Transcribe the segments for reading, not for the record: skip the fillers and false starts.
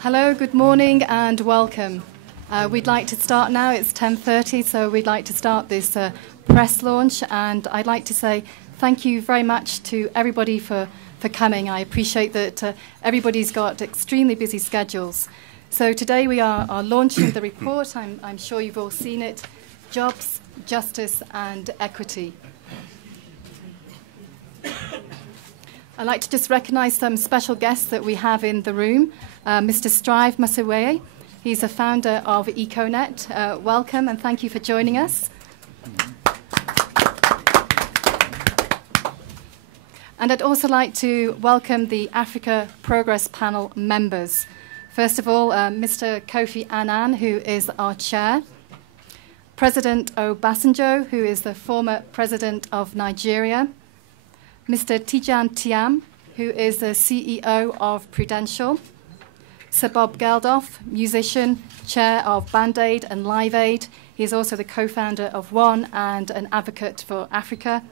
Hello, good morning and welcome. We'd like to start now. It's 10:30, so we'd like to start this press launch, and I'd like to say thank you very much to everybody for coming. I appreciate that everybody's got extremely busy schedules. So today we are launching the report. I'm sure you've all seen it, Jobs, Justice and Equity. I'd like to just recognise some special guests that we have in the room. Mr. Strive Masaweye, he's a founder of Econet. Welcome and thank you for joining us. And I'd also like to welcome the Africa Progress Panel members. First of all, Mr. Kofi Annan, who is our chair. President Obasanjo, who is the former president of Nigeria. Mr. Tidjane Thiam, who is the CEO of Prudential. Sir Bob Geldof, musician, chair of Band Aid and Live Aid. He is also the co-founder of One and an advocate for Africa.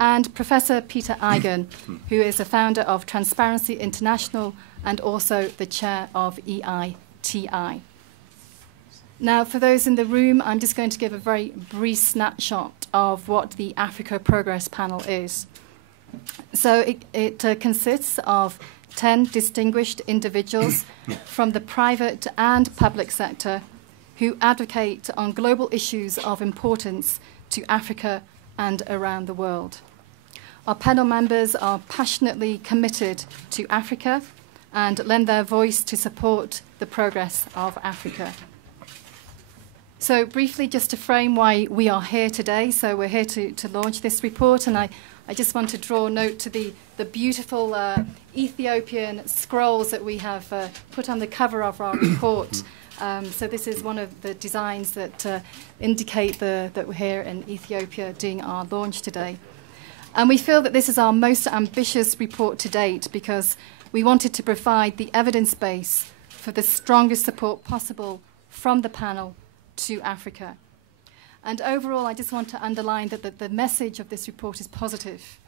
And Professor Peter Eigen, who is the founder of Transparency International and also the chair of EITI. Now, for those in the room, I'm just going to give a very brief snapshot of what the Africa Progress Panel is. So it consists of 10 distinguished individuals from the private and public sector who advocate on global issues of importance to Africa and around the world. Our panel members are passionately committed to Africa and lend their voice to support the progress of Africa. So briefly, just to frame why we are here today. So we're here to launch this report, and I just want to draw note to the beautiful Ethiopian scrolls that we have put on the cover of our report. So this is one of the designs that indicate that we're here in Ethiopia doing our launch today. And we feel that this is our most ambitious report to date because we wanted to provide the evidence base for the strongest support possible from the panel to Africa. And overall, I just want to underline that the message of this report is positive.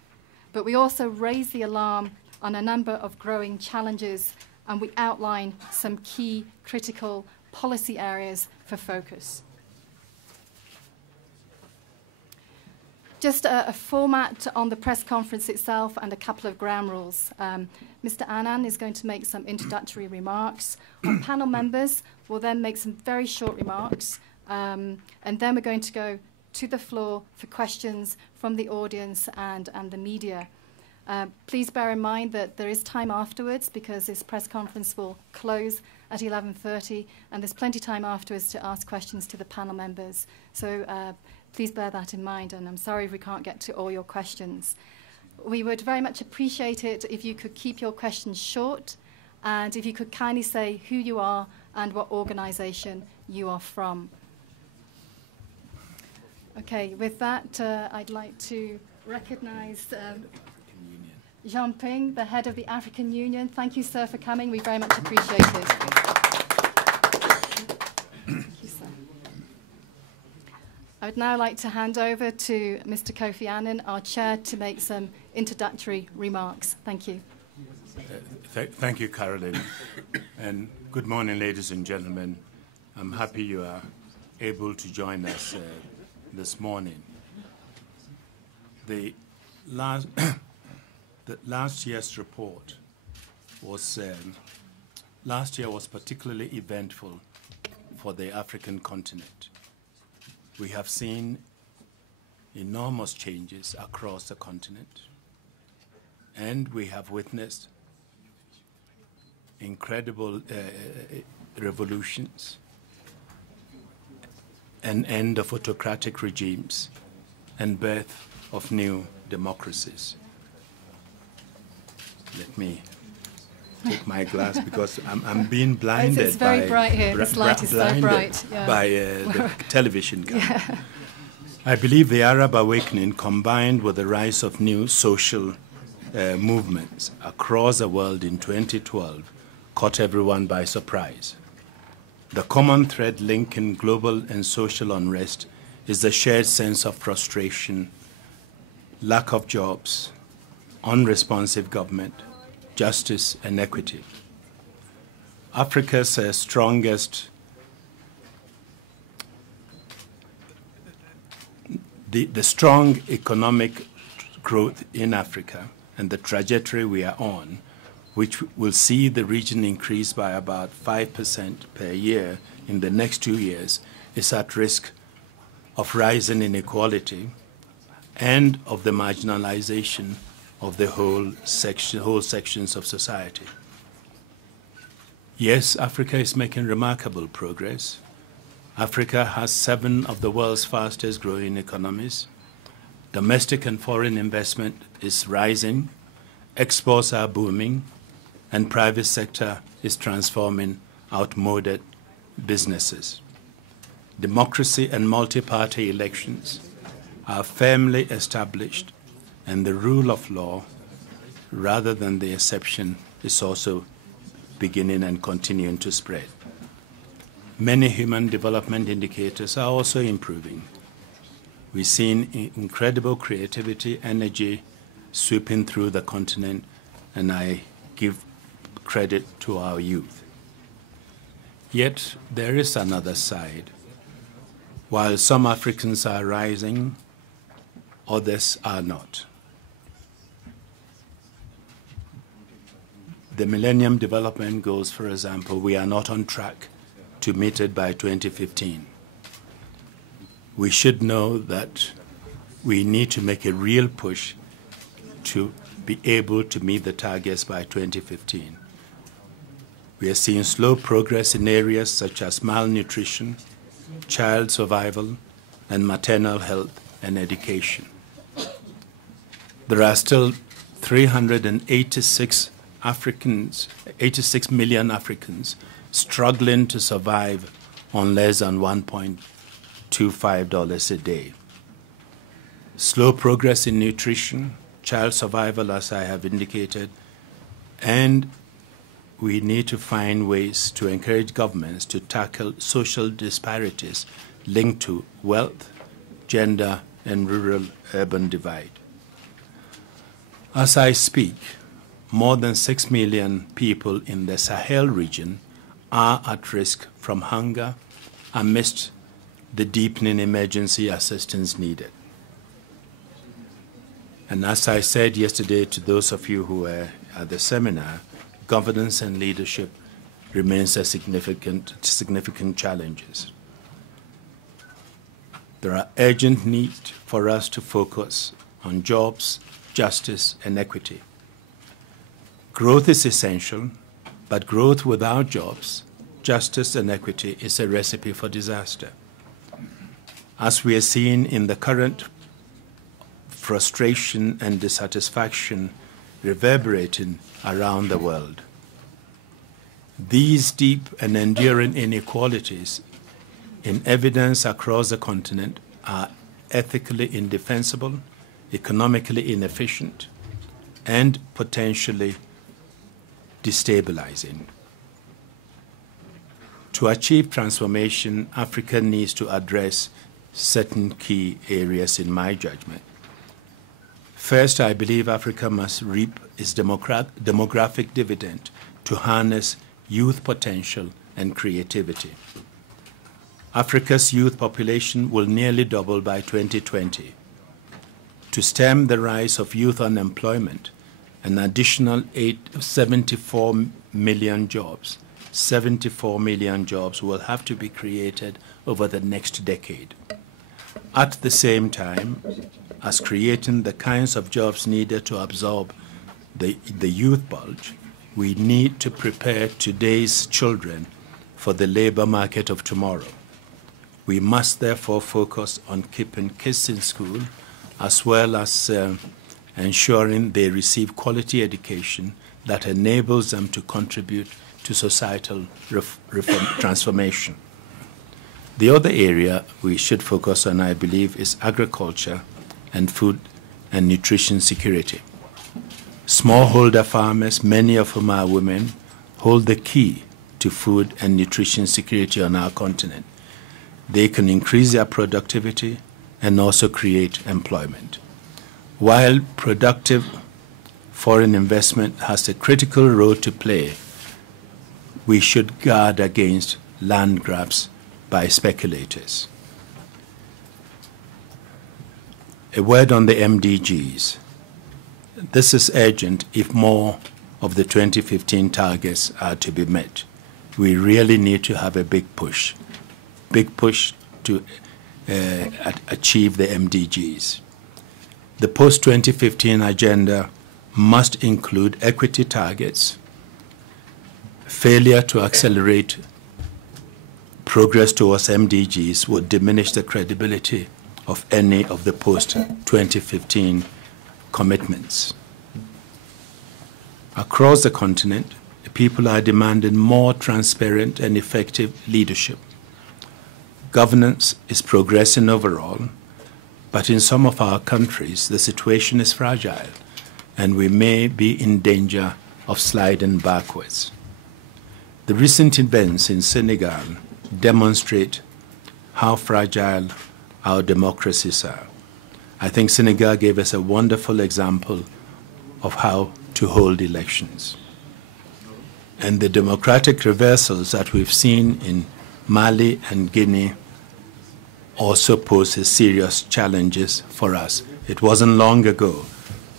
But we also raise the alarm on a number of growing challenges, and we outline some key critical policy areas for focus. Just a format on the press conference itself and a couple of ground rules. Mr. Annan is going to make some introductory remarks. Our panel members will then make some very short remarks, and then we're going to go to the floor for questions from the audience and the media. Please bear in mind that there is time afterwards because this press conference will close at 11:30, and there's plenty of time afterwards to ask questions to the panel members. So please bear that in mind, and I'm sorry if we can't get to all your questions. We would very much appreciate it if you could keep your questions short, and if you could kindly say who you are and what organisation you are from. Okay, with that, I'd like to recognise Jean Ping, the head of the African Union. Thank you, sir, for coming. We very much appreciate it. Thank you, sir. I would now like to hand over to Mr. Kofi Annan, our chair, to make some introductory remarks. Thank you. Thank you, Caroline. And good morning, ladies and gentlemen. I'm happy you are able to join us this morning. The last year's report was last year was particularly eventful for the African continent. We have seen enormous changes across the continent, and we have witnessed incredible revolutions, an end of autocratic regimes, and birth of new democracies. Let me take my glass because I'm being blinded. It's very bright here. This light is so bright. Yeah. By the television camera. I believe the Arab awakening, combined with the rise of new social movements across the world in 2012, caught everyone by surprise. The common thread linking global and social unrest is the shared sense of frustration, lack of jobs, unresponsive government, justice, and equity. Africa's strongest The strong economic growth in Africa and the trajectory we are on, which will see the region increase by about 5% per year in the next 2 years, is at risk of rising inequality and of the marginalization of the whole sections of society. Yes, Africa is making remarkable progress. Africa has 7 of the world's fastest growing economies. Domestic and foreign investment is rising, exports are booming, and private sector is transforming outmoded businesses. Democracy and multi-party elections are firmly established, and the rule of law, rather than the exception, is also beginning and continuing to spread. Many human development indicators are also improving. We've seen incredible creativity, energy sweeping through the continent, and I give credit to our youth. Yet there is another side. While some Africans are rising, others are not. The Millennium Development Goals, for example, we are not on track to meet it by 2015. We should know that we need to make a real push to be able to meet the targets by 2015. We are seeing slow progress in areas such as malnutrition, child survival, and maternal health and education. There are still 386 86 million Africans struggling to survive on less than $1.25 a day. Slow progress in nutrition, child survival, as I have indicated, and we need to find ways to encourage governments to tackle social disparities linked to wealth, gender, and rural-urban divide. As I speak, more than 6 million people in the Sahel region are at risk from hunger amidst the deepening emergency assistance needed. And as I said yesterday to those of you who were at the seminar, governance and leadership remains a significant challenges. There are urgent needs for us to focus on jobs, justice, and equity. Growth is essential, but growth without jobs, justice, and equity is a recipe for disaster. As we are seeing in the current frustration and dissatisfaction reverberating around the world, these deep and enduring inequalities in evidence across the continent are ethically indefensible, economically inefficient, and potentially destabilizing. To achieve transformation, Africa needs to address certain key areas in my judgment. First, I believe Africa must reap its demographic dividend to harness youth potential and creativity. Africa's youth population will nearly double by 2020. To stem the rise of youth unemployment, an additional 74 million jobs will have to be created over the next decade. At the same time as creating the kinds of jobs needed to absorb the youth bulge, we need to prepare today's children for the labor market of tomorrow. We must therefore focus on keeping kids in school, as well as ensuring they receive quality education that enables them to contribute to societal transformation. The other area we should focus on, I believe, is agriculture and food and nutrition security. Smallholder farmers, many of whom are women, hold the key to food and nutrition security on our continent. They can increase their productivity and also create employment. While productive foreign investment has a critical role to play, we should guard against land grabs by speculators. A word on the MDGs. This is urgent if more of the 2015 targets are to be met. We really need to have a big push to achieve the MDGs. The post-2015 agenda must include equity targets. Failure to accelerate progress towards MDGs would diminish the credibility of any of the post-2015 commitments. Across the continent, people are demanding more transparent and effective leadership. Governance is progressing overall, but in some of our countries, the situation is fragile, and we may be in danger of sliding backwards. The recent events in Senegal demonstrate how fragile our democracies are. I think Senegal gave us a wonderful example of how to hold elections. And the democratic reversals that we've seen in Mali and Guinea also poses serious challenges for us. It wasn't long ago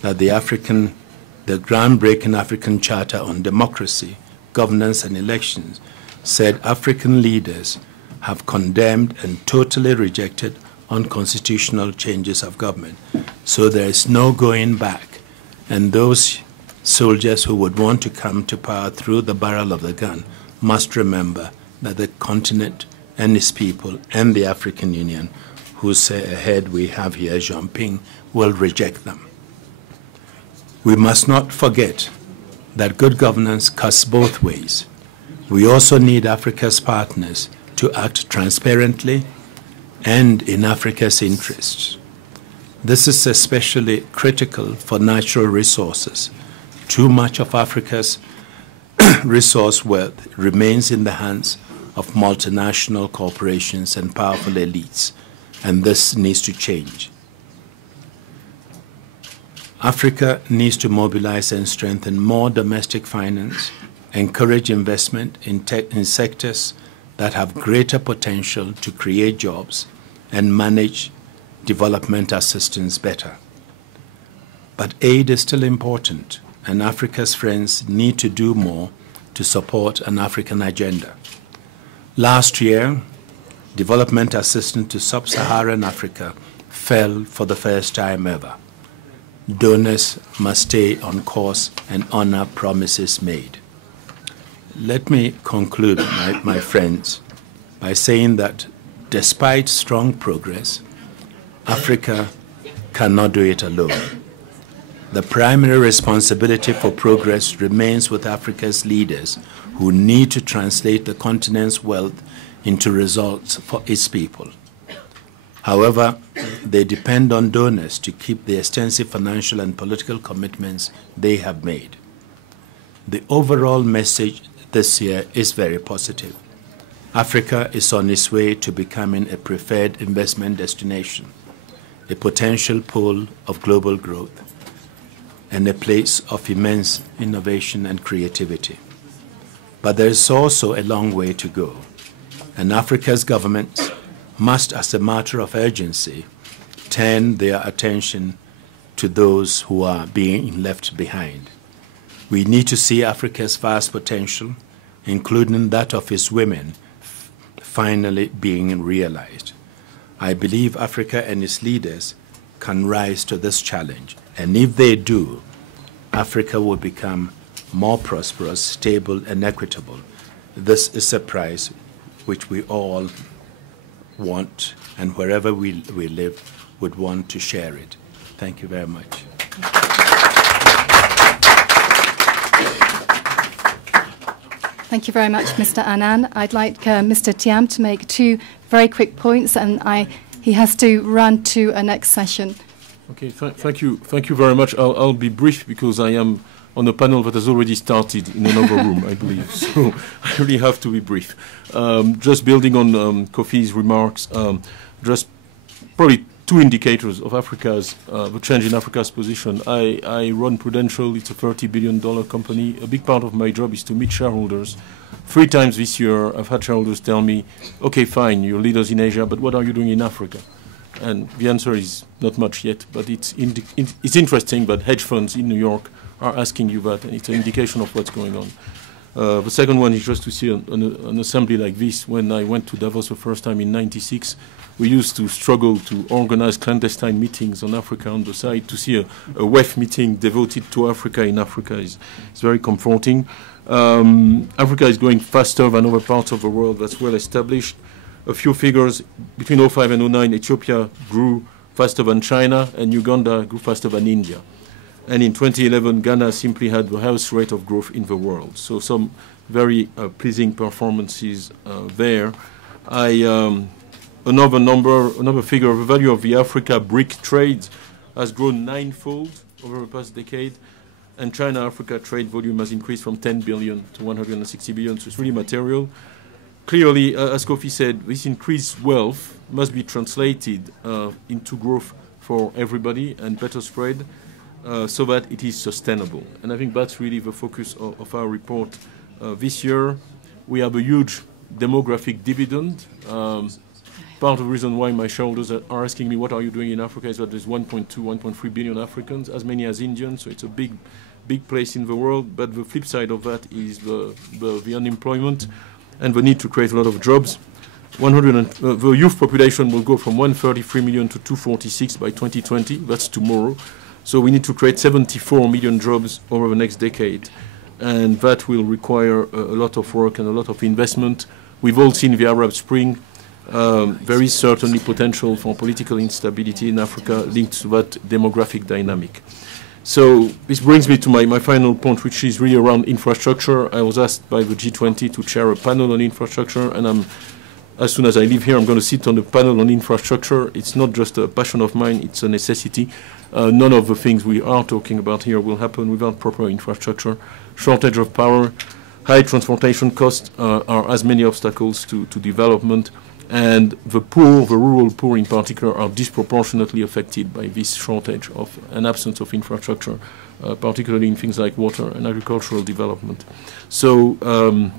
that the groundbreaking African Charter on Democracy, Governance and Elections said African leaders have condemned and totally rejected unconstitutional changes of government. So there is no going back. And those soldiers who would want to come to power through the barrel of the gun must remember that the continent and its people and the African Union, whose head we have here, Jinping, will reject them. We must not forget that good governance cuts both ways. We also need Africa's partners to act transparently and in Africa's interests. This is especially critical for natural resources. Too much of Africa's resource wealth remains in the hands of multinational corporations and powerful elites, and this needs to change. Africa needs to mobilize and strengthen more domestic finance, encourage investment in sectors that have greater potential to create jobs, and manage development assistance better. But aid is still important, and Africa's friends need to do more to support an African agenda. Last year, development assistance to sub-Saharan Africa fell for the first time ever. Donors must stay on course and honor promises made. Let me conclude, my friends, by saying that despite strong progress, Africa cannot do it alone. The primary responsibility for progress remains with Africa's leaders, who need to translate the continent's wealth into results for its people. However, they depend on donors to keep the extensive financial and political commitments they have made. The overall message this year is very positive. Africa is on its way to becoming a preferred investment destination, a potential pole of global growth, and a place of immense innovation and creativity. But there is also a long way to go, and Africa's governments must, as a matter of urgency, turn their attention to those who are being left behind. We need to see Africa's vast potential, including that of its women, finally being realized. I believe Africa and its leaders can rise to this challenge, and if they do, Africa will become more prosperous, stable, and equitable. This is a prize which we all want, and wherever we live, would want to share it. Thank you very much. Thank you very much, Mr. Annan. I'd like Mr. Thiam to make two very quick points, and he has to run to a next session. Okay, thank you very much. I'll be brief because I am on a panel that has already started in another room, I believe. So I really have to be brief. Just building on Kofi's remarks, just probably two indicators of Africa's, the change in Africa's position. I run Prudential. It's a $30 billion company. A big part of my job is to meet shareholders. 3 times this year, I've had shareholders tell me, okay, fine, you're leaders in Asia, but what are you doing in Africa? And the answer is not much yet, but it's interesting that hedge funds in New York are asking you that, and it's an indication of what's going on. The second one is just to see an assembly like this. When I went to Davos the first time in '96, we used to struggle to organize clandestine meetings on Africa on the side. To see a WEF meeting devoted to Africa in Africa is very comforting. Africa is growing faster than other parts of the world. That's well established. A few figures, between 2005 and 2009, Ethiopia grew faster than China, and Uganda grew faster than India. And in 2011, Ghana simply had the highest rate of growth in the world. So some very pleasing performances there. Another figure, the value of the Africa brick trade has grown 9-fold over the past decade. And China-Africa trade volume has increased from 10 billion to 160 billion, so it's really material. Clearly, as Kofi said, this increased wealth must be translated into growth for everybody and better spread so that it is sustainable. And I think that's really the focus of our report this year. We have a huge demographic dividend. Part of the reason why my shareholders are asking me, what are you doing in Africa, is that there's 1.2, 1.3 billion Africans, as many as Indians, so it's a big place in the world. But the flip side of that is the unemployment and the need to create a lot of jobs. The youth population will go from 133 million to 246 by 2020. That's tomorrow. So we need to create 74 million jobs over the next decade. And that will require a lot of work and a lot of investment. We've all seen the Arab Spring. There is certainly potential for political instability in Africa linked to that demographic dynamic. So this brings me to my final point, which is really around infrastructure. I was asked by the G20 to chair a panel on infrastructure, and as soon as I leave here, I'm going to sit on the panel on infrastructure. It's not just a passion of mine, it's a necessity. None of the things we are talking about here will happen without proper infrastructure. Shortage of power, high transportation costs are as many obstacles to development. And the poor, the rural poor in particular, are disproportionately affected by this shortage of an absence of infrastructure, particularly in things like water and agricultural development. So the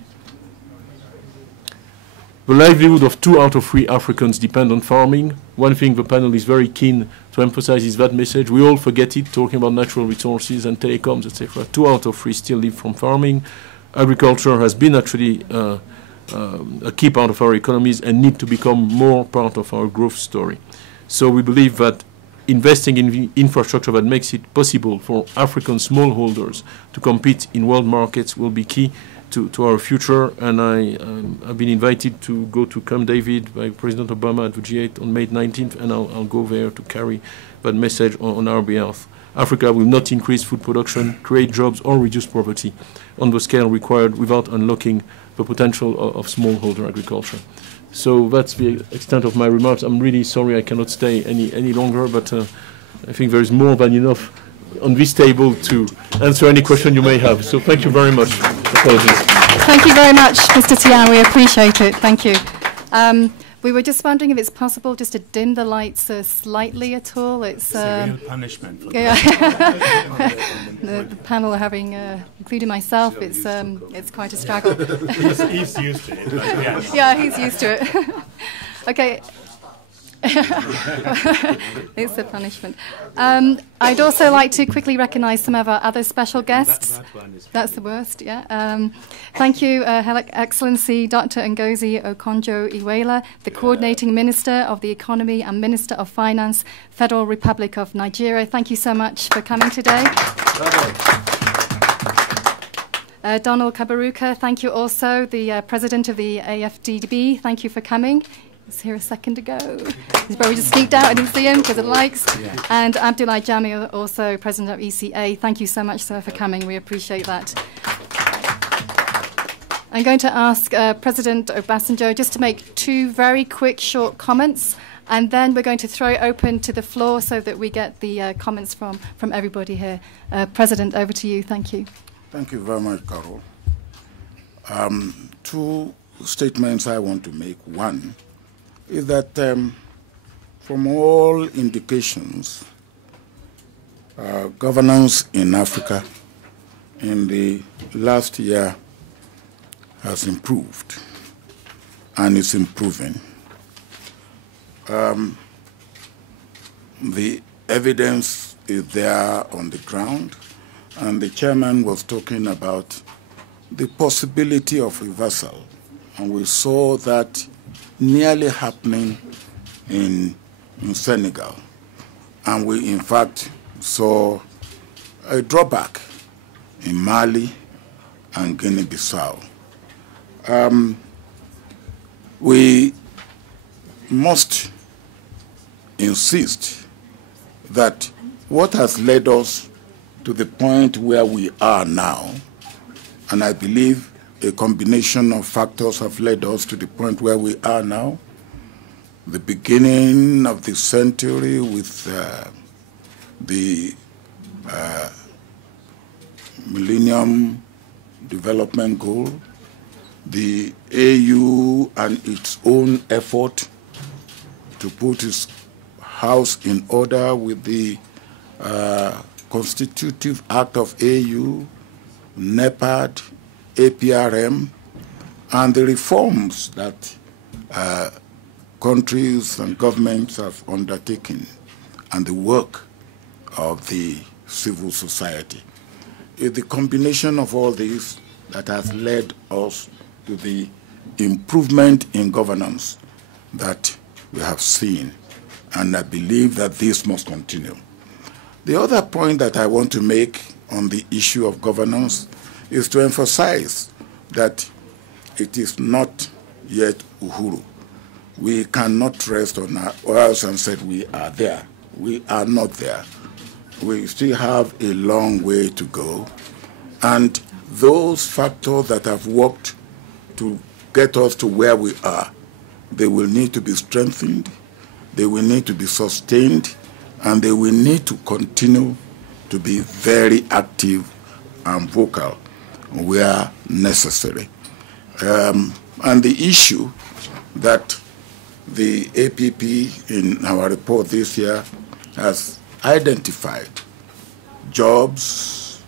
livelihood of 2 out of 3 Africans depend on farming. One thing the panel is very keen to emphasize is that message. We all forget it, talking about natural resources and telecoms, etc. 2 out of 3 still live from farming. Agriculture has been actually a key part of our economies and need to become more part of our growth story. So we believe that investing in the infrastructure that makes it possible for African smallholders to compete in world markets will be key to our future. And I've been invited to go to Camp David by President Obama at the G8 on May 19th, and I'll go there to carry that message on our behalf. Africa will not increase food production, create jobs, or reduce poverty on the scale required without unlocking the potential of smallholder agriculture. So that's the extent of my remarks. I'm really sorry I cannot stay any longer, but I think there is more than enough on this table to answer any question you may have. So thank you very much. Apologies. Thank you very much, Mr. Thiam. We appreciate it. Thank you. We were just wondering if it's possible just to dim the lights slightly at all. It's a real punishment for the panel are having, including myself, it's quite a struggle. He's used to it. Yeah, he's used to it. Okay. It's a punishment. I'd also like to quickly recognise some of our other special guests. That's the worst, yeah. Thank you, Her Excellency Dr. Ngozi Okonjo-Iweala, the Coordinating Minister of the Economy and Minister of Finance, Federal Republic of Nigeria. Thank you so much for coming today. Donald Kaberuka, thank you also, the President of the AFDB. Thank you for coming. He was here a second ago. He's probably just sneaked out. I didn't see him because of the likes. Yeah. And Abdoulaye Jami, also President of ECA. Thank you so much, sir, for coming. We appreciate that. I'm going to ask President Obasanjo just to make 2 very quick, short comments, and then we're going to throw it open to the floor so that we get the comments from everybody here. President, over to you. Thank you. Thank you very much, Carol. 2 statements I want to make. One is that from all indications, governance in Africa in the last year has improved and is improving. The evidence is there on the ground, and the chairman was talking about the possibility of reversal, and we saw that nearly happening in Senegal, and we in fact saw a drawback in Mali and Guinea-Bissau. We must insist that what has led us to the point where we are now, and I believe a combination of factors have led us to the point where we are now, the beginning of the century with the Millennium Development Goal, the AU and its own effort to put its house in order with the Constitutive Act of AU, NEPAD, APRM, and the reforms that countries and governments have undertaken, and the work of the civil society. It's the combination of all these that has led us to the improvement in governance that we have seen, and I believe that this must continue. The other point that I want to make on the issue of governance is to emphasize that it is not yet Uhuru. We cannot rest on our oars and say we are there. We are not there. We still have a long way to go, and those factors that have worked to get us to where we are, they will need to be strengthened, they will need to be sustained, and they will need to continue to be very active and vocal where necessary. And the issue that the APP in our report this year has identified, jobs,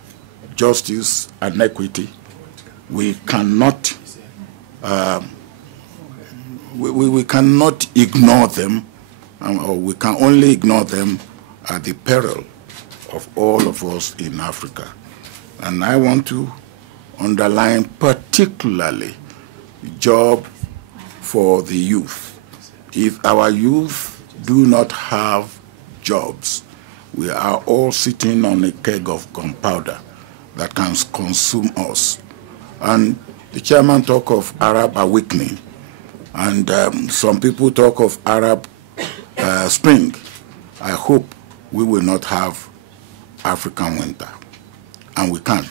justice, and equity, we cannot we cannot ignore them, or we can only ignore them at the peril of all of us in Africa. And I want to underline particularly the job for the youth. If our youth do not have jobs, we are all sitting on a keg of gunpowder that can consume us. And the chairman talk of Arab awakening, and some people talk of Arab Spring. I hope we will not have African winter, and we can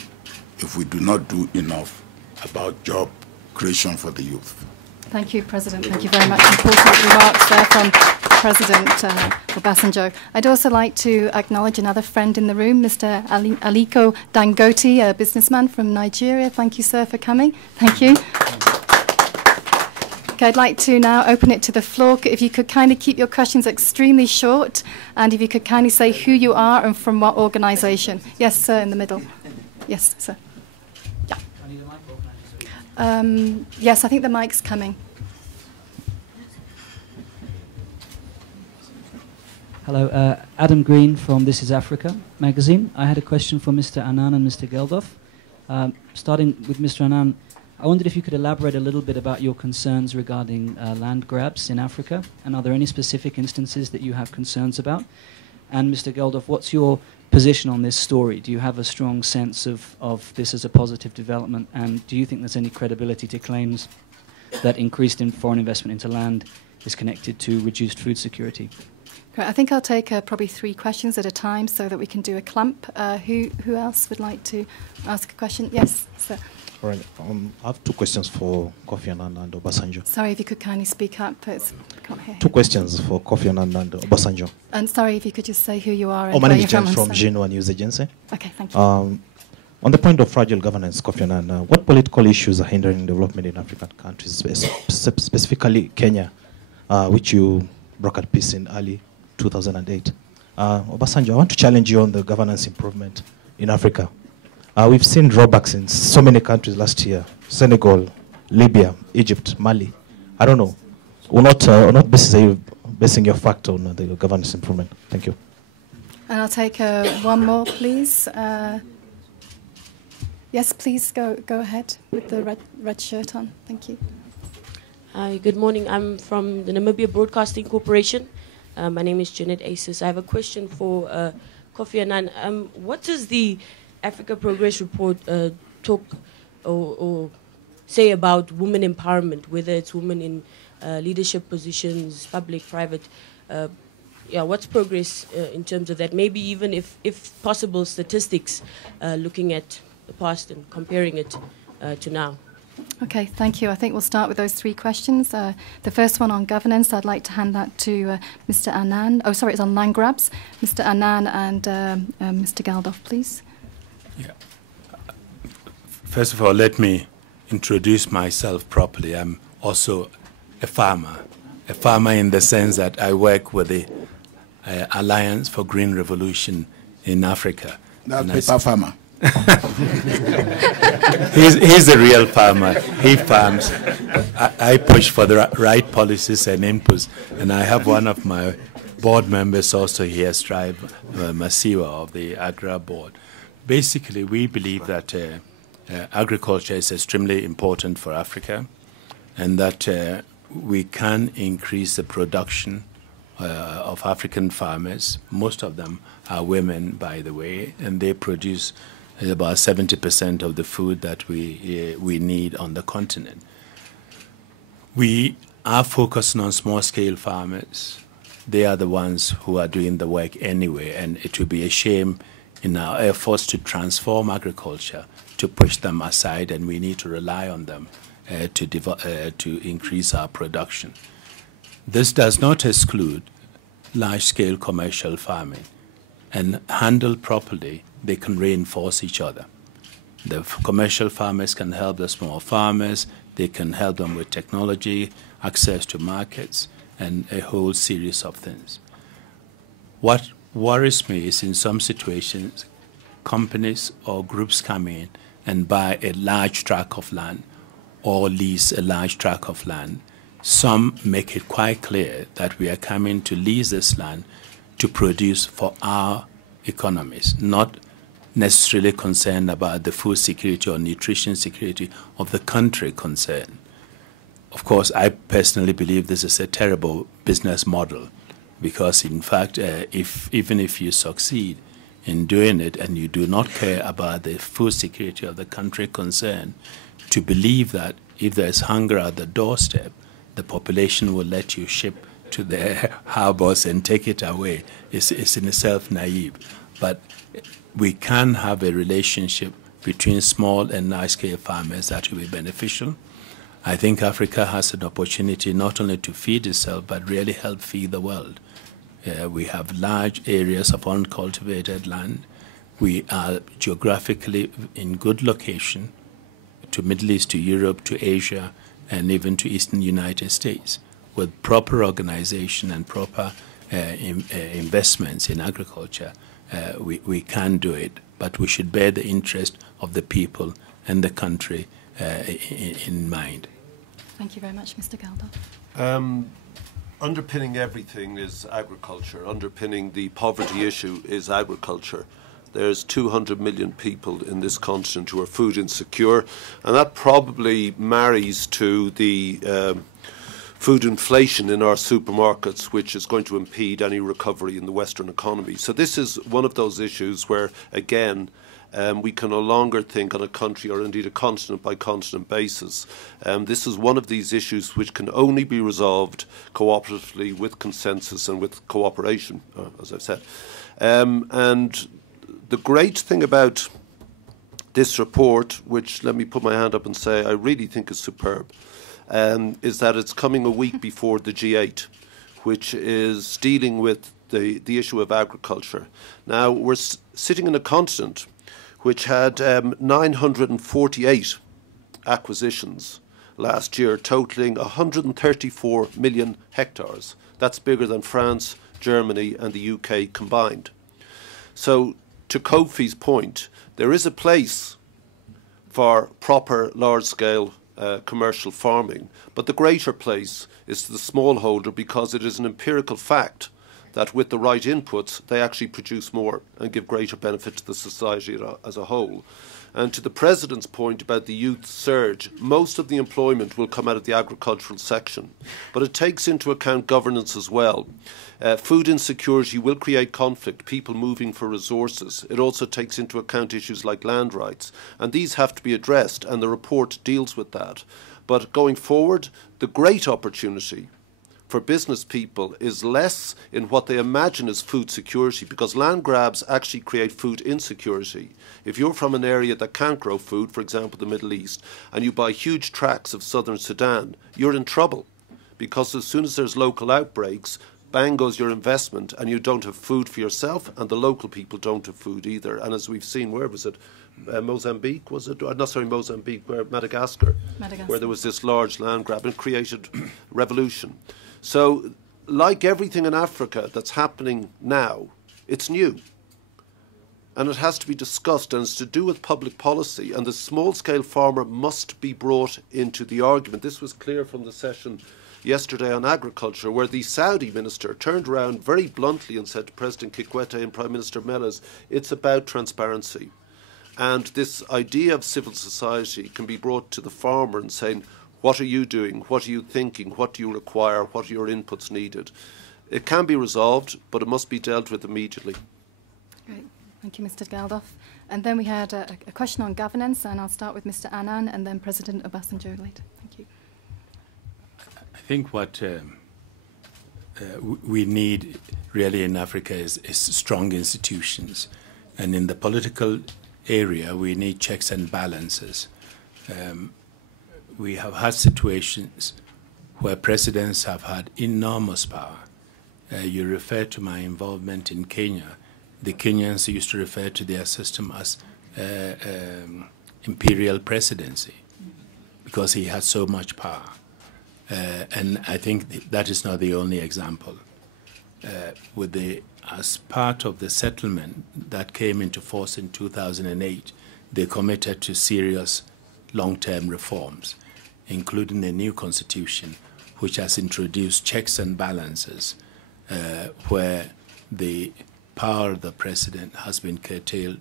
if we do not do enough about job creation for the youth. Thank you, President. Thank you very much. Important remarks there from President Obasanjo. I'd also like to acknowledge another friend in the room, Mr. Aliko Dangote, a businessman from Nigeria. Thank you, sir, for coming. Thank you. Okay, I'd like to now open it to the floor. If you could kindly keep your questions extremely short, and if you could kindly say who you are and from what organisation. Yes, sir, in the middle. Yes, sir. Yeah. Yes, I think the mic's coming. Hello, Adam Green from This Is Africa magazine. I had a question for Mr. Annan and Mr. Geldof. Starting with Mr. Annan, I wondered if you could elaborate a little bit about your concerns regarding land grabs in Africa, and are there any specific instances that you have concerns about? And Mr. Geldof, what's your position on this story? Do you have a strong sense of this as a positive development, and do you think there's any credibility to claims that increased in foreign investment into land is connected to reduced food security? Great. I think I'll take probably 3 questions at a time so that we can do a clump. Who else would like to ask a question? Yes, sir. All right. I have two questions for Kofi Annan and Obasanjo. Sorry, if you could kindly speak up. I can't hear. Two questions for Kofi Annan and Obasanjo. And sorry, if you could just say who you are and my where name is you're James from. from Genoa News Agency. Okay, thank you. On the point of fragile governance, Kofi Annan, what political issues are hindering development in African countries, specifically Kenya, which you broke at peace in early 2008? Obasanjo, I want to challenge you on the governance improvement in Africa. We've seen drawbacks in so many countries last year: Senegal, Libya, Egypt, Mali. I don't know. We're not basing your fact on the governance improvement. Thank you. And I'll take one more, please. Yes, please go ahead with the red shirt on. Thank you. Hi, good morning. I'm from the Namibia Broadcasting Corporation. My name is Janet Aces. I have a question for Kofi Annan. What does the Africa Progress Report talk or say about women empowerment, whether it's women in leadership positions, public, private? What's progress in terms of that? Maybe even if possible, statistics looking at the past and comparing it to now. Okay, thank you. I think we'll start with those three questions. The first one on governance, I'd like to hand that to Mr. Annan. Oh, sorry, it's on land grabs. Mr. Annan and Mr. Geldof, please. Yeah. First of all, let me introduce myself properly. I'm also a farmer in the sense that I work with the Alliance for Green Revolution in Africa. That's paper farmer. He's a real farmer. He farms. I push for the right policies and inputs, and I have one of my board members also here, Strive Masiwa of the Agra board. Basically, we believe that agriculture is extremely important for Africa, and that we can increase the production of African farmers. Most of them are women, by the way, and they produce about 70% of the food that we need on the continent. We are focusing on small-scale farmers. They are the ones who are doing the work anyway, and it would be a shame in our efforts to transform agriculture to push them aside, and we need to rely on them to increase our production. This does not exclude large-scale commercial farming, and handled properly, they can reinforce each other. The commercial farmers can help the small farmers, they can help them with technology, access to markets, and a whole series of things. What worries me is in some situations, companies or groups come in and buy a large tract of land or lease a large tract of land. Some make it quite clear that we are coming to lease this land to produce for our economies, not necessarily concerned about the food security or nutrition security of the country concerned. Of course, I personally believe this is a terrible business model because, in fact, even if you succeed in doing it and you do not care about the food security of the country concerned, to believe that if there's hunger at the doorstep, the population will let you ship to their harbors and take it away is in itself naive. But we can have a relationship between small and large-scale farmers that will be beneficial. I think Africa has an opportunity not only to feed itself, but really help feed the world. We have large areas of uncultivated land. We are geographically in good location to Middle East, to Europe, to Asia, and even to Eastern United States. With proper organization and proper investments in agriculture, we can do it, but we should bear the interest of the people and the country in mind. Thank you very much, Mr. Geldof. Underpinning everything is agriculture. Underpinning the poverty issue is agriculture. There's 200 million people in this continent who are food insecure, and that probably marries to the food inflation in our supermarkets, which is going to impede any recovery in the Western economy. So this is one of those issues where, again, we can no longer think on a country or indeed a continent-by-continent basis. This is one of these issues which can only be resolved cooperatively with consensus and with cooperation, as I've said. And the great thing about this report, which, let me put my hand up and say, I really think is superb, is that it's coming a week before the G8, which is dealing with the issue of agriculture. Now, we're sitting in a continent which had 948 acquisitions last year, totaling 134 million hectares. That's bigger than France, Germany and the UK combined. So, to Kofi's point, there is a place for proper large-scale commercial farming, but the greater place is to the smallholder, because it is an empirical fact that with the right inputs, they actually produce more and give greater benefit to the society as a whole. And to the President's point about the youth surge, most of the employment will come out of the agricultural section, but it takes into account governance as well. Food insecurity will create conflict, people moving for resources. It also takes into account issues like land rights, and these have to be addressed, and the report deals with that. But going forward, the great opportunity for business people is less in what they imagine as food security, because land grabs actually create food insecurity. If you're from an area that can't grow food, for example the Middle East, and you buy huge tracts of southern Sudan, you're in trouble, because as soon as there's local outbreaks, bang goes your investment, and you don't have food for yourself, and the local people don't have food either. And as we've seen, where was it? Mozambique, was it? Not sorry, Mozambique, Madagascar, where there was this large land grab and created revolution. So, like everything in Africa that's happening now, it's new. And it has to be discussed, and it's to do with public policy, and the small-scale farmer must be brought into the argument. This was clear from the session yesterday on agriculture, where the Saudi minister turned around very bluntly and said to President Kikwete and Prime Minister Meles, it's about transparency. And this idea of civil society can be brought to the farmer and saying, what are you doing? What are you thinking? What do you require? What are your inputs needed? It can be resolved, but it must be dealt with immediately. Great. Thank you, Mr. Geldof. And then we had a question on governance, and I'll start with Mr. Annan and then President Obasanjo later. Thank you. I think what we need really in Africa is strong institutions. And in the political area, we need checks and balances. We have had situations where presidents have had enormous power. You refer to my involvement in Kenya. The Kenyans used to refer to their system as imperial presidency because he had so much power. And I think that is not the only example. As part of the settlement that came into force in 2008, they committed to serious long-term reforms, including a new constitution, which has introduced checks and balances, where the power of the president has been curtailed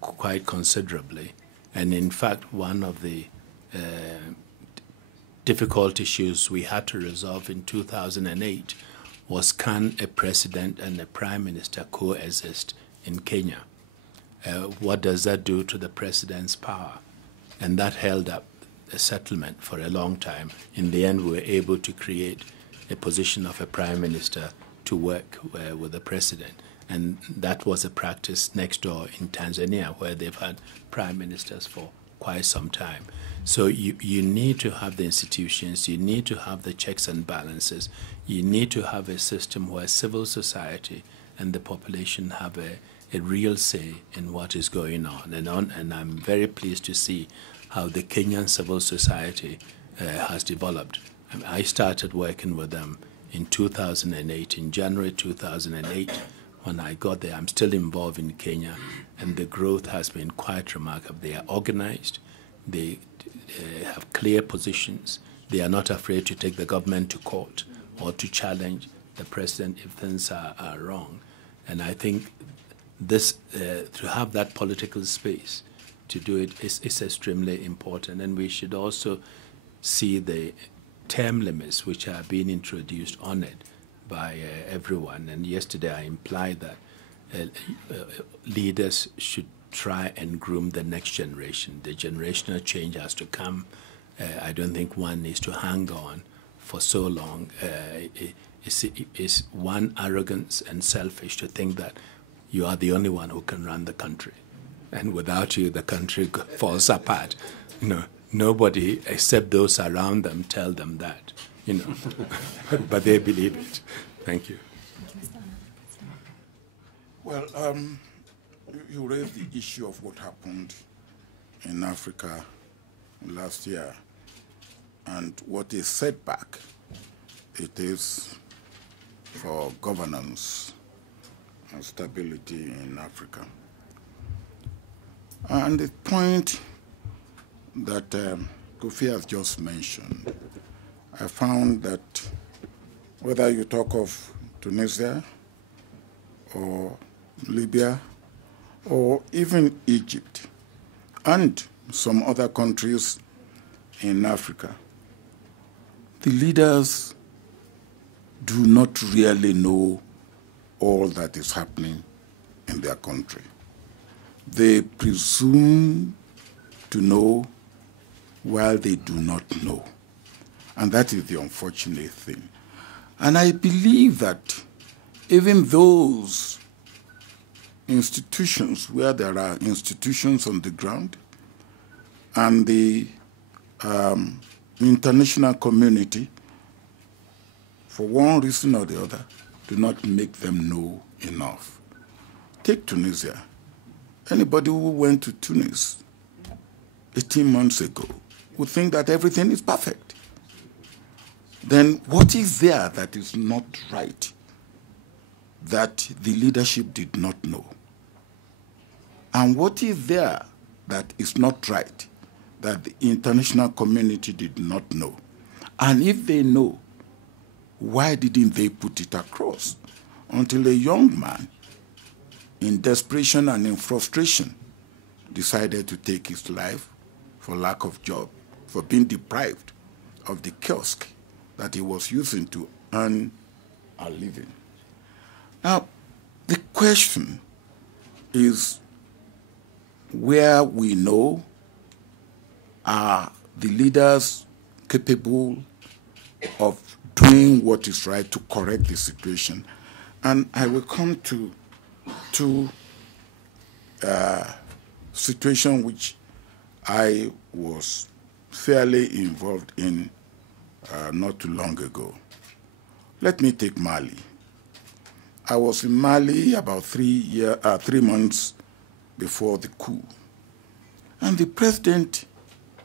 quite considerably. And in fact, one of the difficult issues we had to resolve in 2008 was, can a president and a prime minister coexist in Kenya? What does that do to the president's power? And that held up a settlement for a long time. In the end, we were able to create a position of a prime minister to work with the president. And that was a practice next door in Tanzania, where they've had prime ministers for quite some time. So you need to have the institutions, you need to have the checks and balances, you need to have a system where civil society and the population have a real say in what is going on. And I'm very pleased to see how the Kenyan civil society has developed. I started working with them in 2008, in January 2008. When I got there, I'm still involved in Kenya, and the growth has been quite remarkable. They are organized, they have clear positions, they are not afraid to take the government to court or to challenge the president if things are wrong. And I think this, to have that political space to do it is extremely important. And we should also see the term limits which are being introduced on it by everyone. And yesterday I implied that leaders should try and groom the next generation. The generational change has to come. I don't think one needs to hang on for so long. It's one, arrogance and selfish to think that you are the only one who can run the country. And without you, the country falls apart. You know, nobody except those around them tell them that, you know, but they believe it. Thank you. Well, you raised the issue of what happened in Africa last year and what a setback it is for governance and stability in Africa. And the point that Kofi has just mentioned, I found that whether you talk of Tunisia or Libya or even Egypt and some other countries in Africa, the leaders do not really know all that is happening in their country. They presume to know while they do not know. And that is the unfortunate thing. And I believe that even those institutions where there are institutions on the ground and the international community, for one reason or the other, do not make them know enough. Take Tunisia. Anybody who went to Tunis 18 months ago would think that everything is perfect. Then what is there that is not right that the leadership did not know? And what is there that is not right that the international community did not know? And if they know, why didn't they put it across? Until a young man, in desperation and in frustration, decided to take his life for lack of job, for being deprived of the kiosk that he was using to earn a living. Now, the question is, where we know, are the leaders capable of doing what is right to correct the situation? And I will come to two situations which I was fairly involved in not too long ago. Let me take Mali. I was in Mali about 3 months before the coup. And the president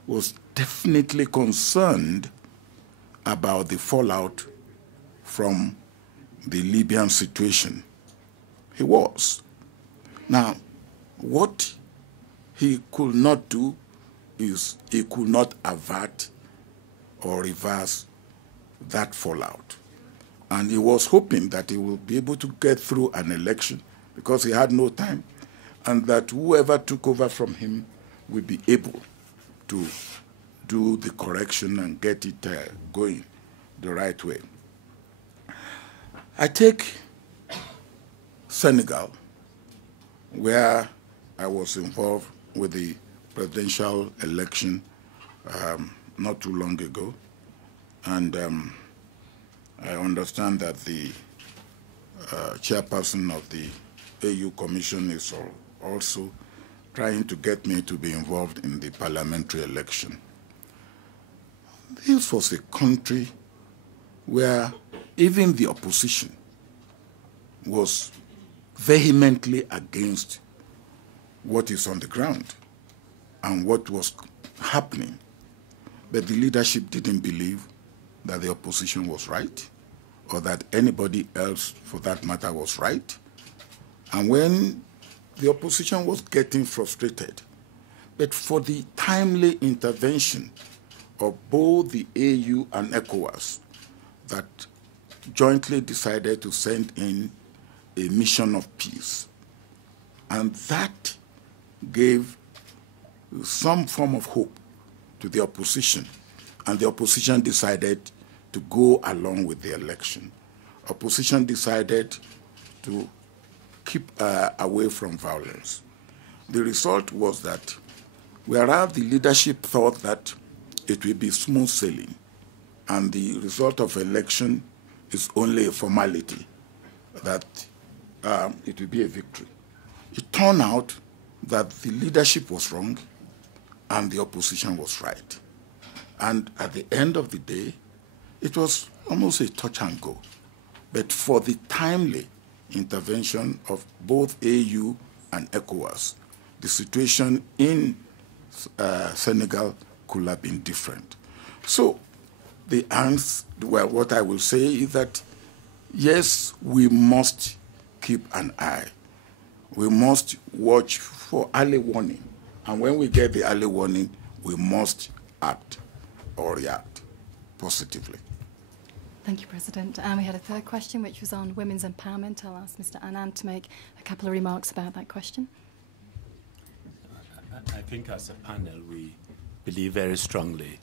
was definitely concerned about the fallout from the Libyan situation. He was. Now, what he could not do is he could not avert or reverse that fallout. And he was hoping that he would be able to get through an election because he had no time, and that whoever took over from him would be able to do the correction and get it going the right way. I take Senegal, where I was involved with the presidential election not too long ago, and I understand that the chairperson of the AU Commission is also trying to get me to be involved in the parliamentary election. This was a country where even the opposition was vehemently against what is on the ground and what was happening. But the leadership didn't believe that the opposition was right or that anybody else, for that matter, was right. And when the opposition was getting frustrated, but for the timely intervention of both the AU and ECOWAS that jointly decided to send in a mission of peace. And that gave some form of hope to the opposition. And the opposition decided to go along with the election. Opposition decided to keep away from violence. The result was that whereas the leadership thought that it will be smooth sailing, and the result of election is only a formality, that it will be a victory. It turned out that the leadership was wrong and the opposition was right. And at the end of the day, it was almost a touch and go. But for the timely intervention of both AU and ECOWAS, the situation in Senegal could have been different. So the answer, well, what I will say is that, yes, we must keep an eye. We must watch for early warning. And when we get the early warning, we must act or react positively. Thank you, President. And we had a third question, which was on women's empowerment. I'll ask Mr. Annan to make a couple of remarks about that question. I think as a panel, we believe very strongly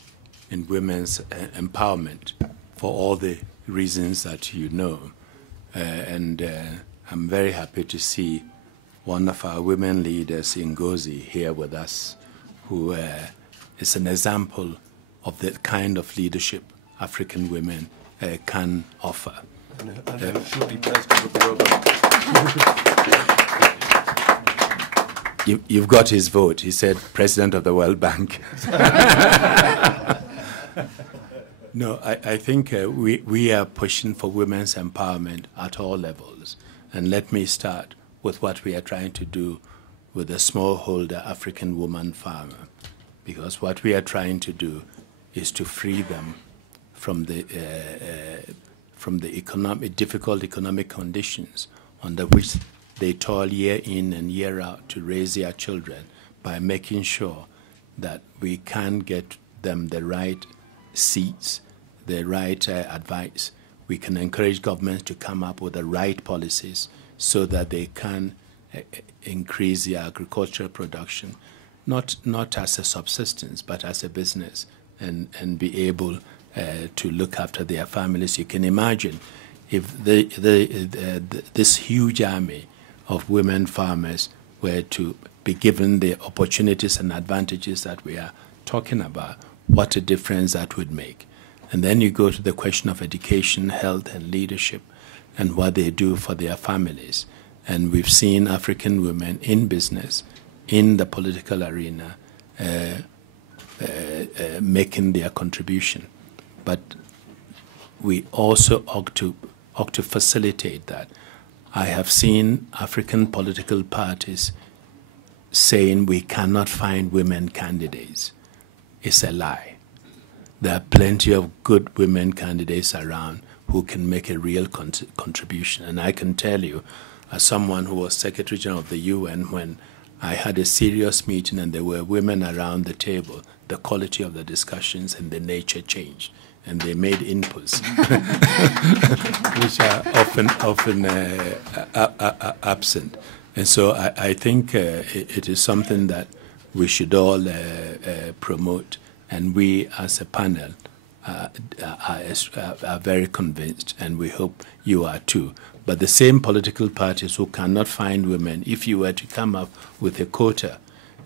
in women's empowerment for all the reasons that you know. I'm very happy to see one of our women leaders, Ngozi, here with us, who is an example of the kind of leadership African women can offer. And should be president of the World Bank. You've got his vote. He said president of the World Bank. No, I think we are pushing for women's empowerment at all levels. And let me start with what we are trying to do with the smallholder African woman farmer. Because what we are trying to do is to free them from the difficult economic conditions under which they toil year in and year out to raise their children, by making sure that we can get them the right seats, the right advice. We can encourage governments to come up with the right policies so that they can increase their agricultural production, not as a subsistence, but as a business, and be able to look after their families. You can imagine if this huge army of women farmers were to be given the opportunities and advantages that we are talking about, what a difference that would make. And then you go to the question of education, health, and leadership, and what they do for their families. And we've seen African women in business, in the political arena, making their contribution. But we also ought to facilitate that. I have seen African political parties saying we cannot find women candidates. It's a lie. There are plenty of good women candidates around who can make a real contribution. And I can tell you, as someone who was Secretary General of the UN, when I had a serious meeting and there were women around the table, the quality of the discussions and the nature changed. And they made inputs, which are often absent. And so I think it is something that we should all promote. And we, as a panel, are very convinced, and we hope you are too. But the same political parties who cannot find women, if you were to come up with a quota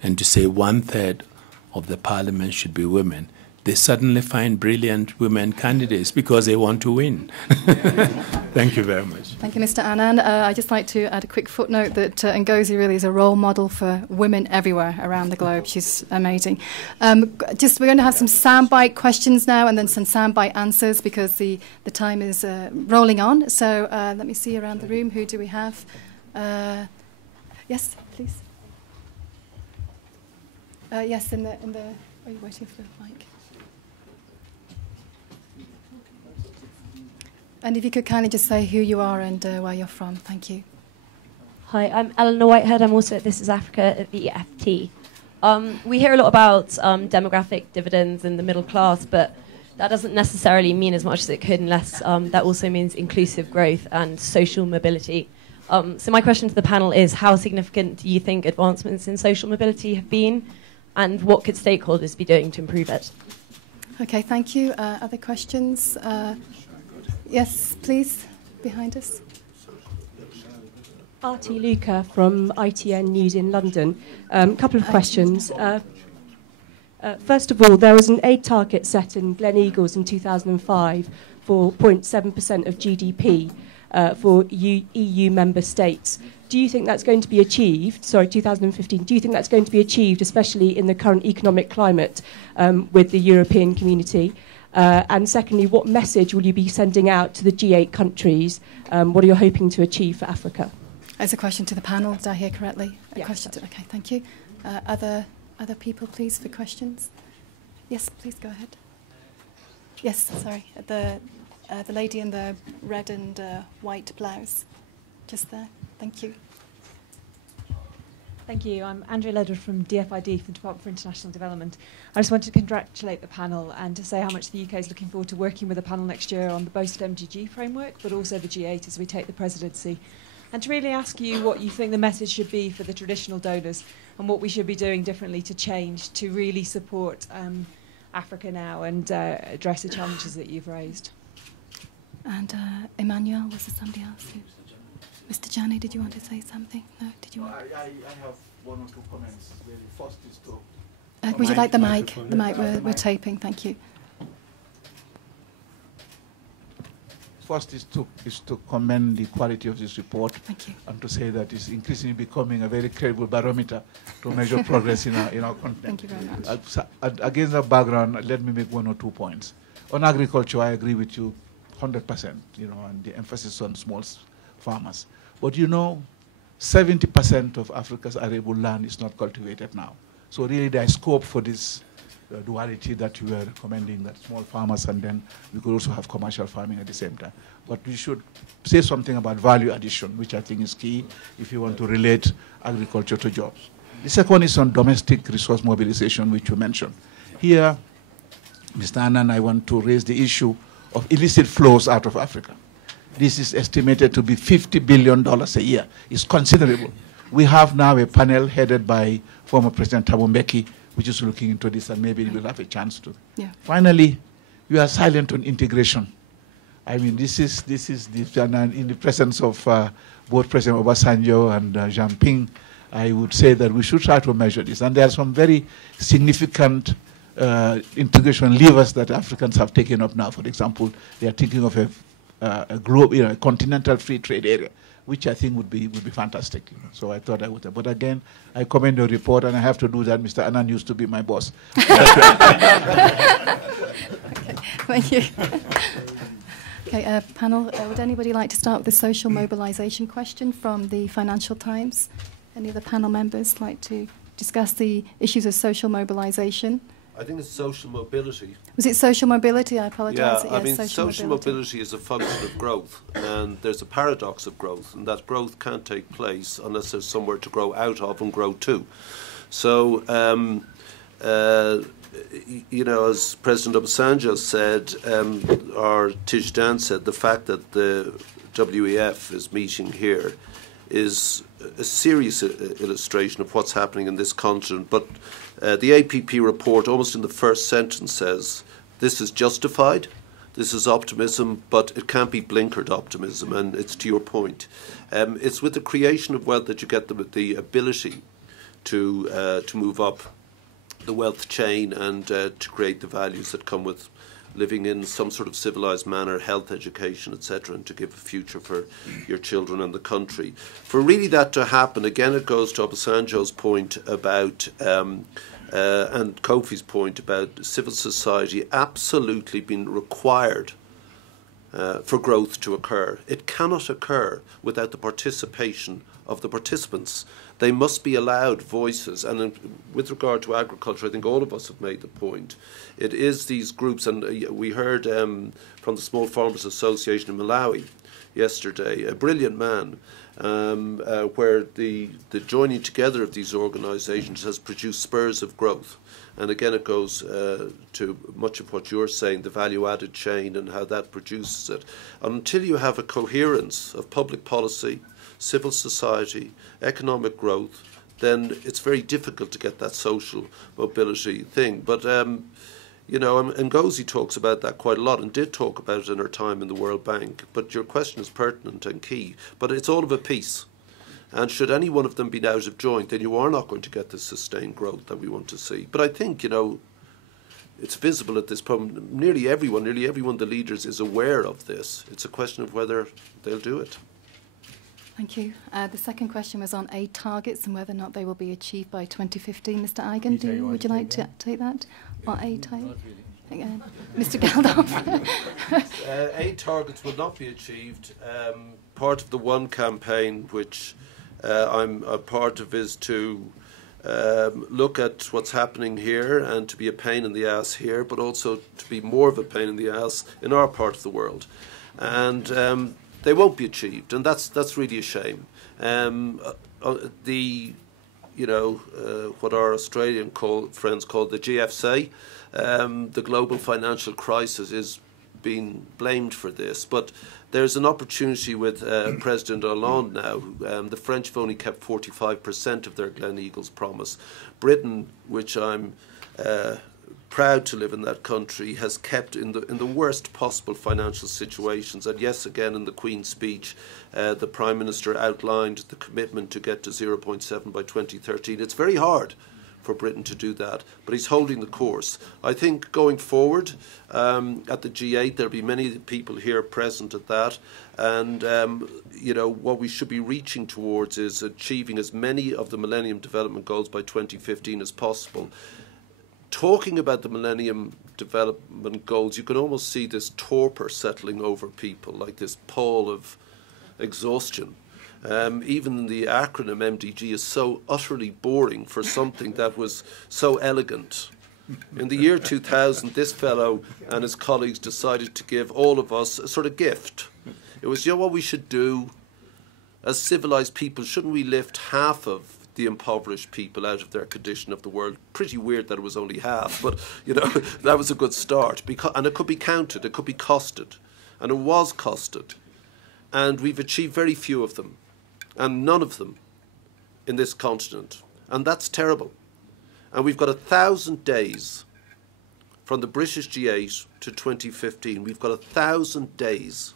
and to say 1/3 of the parliament should be women, they suddenly find brilliant women candidates because they want to win. Thank you very much. Thank you, Mr. Annan. I'd just like to add a quick footnote that Ngozi really is a role model for women everywhere around the globe. She's amazing. We're going to have some soundbite questions now and then some soundbite answers because the time is rolling on. So let me see around the room. Who do we have? Yes, please. Yes, in the. Are you waiting for the mic? And if you could kindly just say who you are and where you're from. Thank you. Hi, I'm Eleanor Whitehead. I'm also at This Is Africa at the EFT. We hear a lot about demographic dividends in the middle class, but that doesn't necessarily mean as much as it could unless that also means inclusive growth and social mobility. So my question to the panel is, how significant do you think advancements in social mobility have been, and what could stakeholders be doing to improve it? Okay, thank you. Other questions? Yes, please, behind us. Artie Luca from ITN News in London. Couple of questions. First of all, there was an aid target set in Glen Eagles in 2005 for 0.7% of GDP for EU member states. do you think that's going to be achieved? Sorry, 2015. Do you think that's going to be achieved, especially in the current economic climate with the European community? And secondly, what message will you be sending out to the G8 countries? What are you hoping to achieve for Africa? As a question to the panel, did I hear correctly? Yes. Question to, okay, thank you. Other people, please, for questions? Yes, please go ahead. Yes, sorry. The lady in the red and white blouse. Just there. Thank you. Thank you. I'm Andrea Ledder from DFID, from the Department for International Development. I just wanted to congratulate the panel and to say how much the UK is looking forward to working with the panel next year on the post-MGG framework, but also the G8 as we take the presidency. And to really ask you what you think the message should be for the traditional donors and what we should be doing differently to change to really support Africa now and address the challenges that you've raised. And Emmanuel, was there somebody else? Mr. Tidjane, did you want to say something? No, did you want? I have one or two comments. The first is to... Would you like the mic? The mic, we're taping, thank you. First is to commend the quality of this report. Thank you. And to say that it's increasingly becoming a very credible barometer to measure progress in our continent. Thank you very much. Against that background, let me make one or 2 points. On agriculture, I agree with you 100%, and the emphasis on small farmers. But 70% of Africa's arable land is not cultivated now. So really there is scope for this duality that you were recommending, that small farmers and then we could also have commercial farming at the same time. But we should say something about value addition, which I think is key if you want to relate agriculture to jobs. The second is on domestic resource mobilization, which you mentioned. Here, Mr. Annan, I want to raise the issue of illicit flows out of Africa. This is estimated to be $50 billion a year. It's considerable. We have now a panel headed by former President Thabo Mbeki, which is looking into this, and maybe we'll have a chance to. Yeah. Finally, you are silent on integration. I mean, this is in the presence of both President Obasanjo and Jean Ping. I would say that we should try to measure this. And there are some very significant integration levers that Africans have taken up now. For example, they are thinking of a global, a continental free trade area, which I think would be fantastic. So I thought I would. But again, I commend your report, and I have to do that. Mr. Annan used to be my boss. Okay, thank you. Okay, panel, would anybody like to start with the social mobilization question from the Financial Times? Any of the panel members like to discuss the issues of social mobilization? I think it's social mobility. Was it social mobility? I apologise. Yeah, I mean, social mobility is a function of growth, and there's a paradox of growth, and that growth can't take place unless there's somewhere to grow out of and grow to. So, as President Obasanjo said, or Tidjane said, the fact that the WEF is meeting here is a serious illustration of what's happening in this continent. But the APP report, almost in the first sentence, says this is justified, this is optimism, but it can't be blinkered optimism, and it's to your point. It's with the creation of wealth that you get the ability to move up the wealth chain and to create the values that come with living in some sort of civilized manner, health, education, etc., and to give a future for your children and the country. For really that to happen, again, it goes to Obasanjo's point about, and Kofi's point about civil society absolutely being required for growth to occur. It cannot occur without the participation of the participants. They must be allowed voices, and with regard to agriculture, I think all of us have made the point. It is these groups, and we heard from the Small Farmers Association in Malawi yesterday, a brilliant man, where the joining together of these organisations has produced spurs of growth. And again, it goes to much of what you're saying, the value-added chain and how that produces it. Until you have a coherence of public policy, civil society, economic growth, then it's very difficult to get that social mobility thing. But, Ngozi talks about that quite a lot and did talk about it in her time in the World Bank. But your question is pertinent and key. But it's all of a piece. And should any one of them be out of joint, then you are not going to get the sustained growth that we want to see. But I think, it's visible at this point. Nearly everyone, the leaders, is aware of this. It's a question of whether they'll do it. Thank you. The second question was on aid targets and whether or not they will be achieved by 2015. Mr. Eigen, would you like to take that? Or aid targets? Again, Mr. Geldof. Aid targets will not be achieved. Part of the One campaign, which I'm a part of, is to look at what's happening here and to be a pain in the ass here, but also to be more of a pain in the ass in our part of the world. And they won't be achieved, and that's really a shame. What our Australian friends call the GFC, the global financial crisis, is being blamed for this. But there's an opportunity with President Hollande now. The French have only kept 45% of their Gleneagles promise. Britain, which I'm proud to live in that country, has kept in the worst possible financial situations. And yes, again, in the Queen's speech, the Prime Minister outlined the commitment to get to 0.7 by 2013. It's very hard for Britain to do that, but he's holding the course. I think going forward at the G8, there'll be many people here present at that, and what we should be reaching towards is achieving as many of the Millennium Development Goals by 2015 as possible. Talking about the Millennium Development Goals, you can almost see this torpor settling over people, like this pall of exhaustion. Even the acronym MDG is so utterly boring for something that was so elegant. In the year 2000, this fellow and his colleagues decided to give all of us a sort of gift. It was, what we should do as civilized people, shouldn't we lift half of the impoverished people out of their condition of the world? Pretty weird that it was only half, but that was a good start. And it could be counted, it could be costed, and it was costed. And we've achieved very few of them, and none of them in this continent. And that's terrible. And we've got 1,000 days from the British G8 to 2015. We've got 1,000 days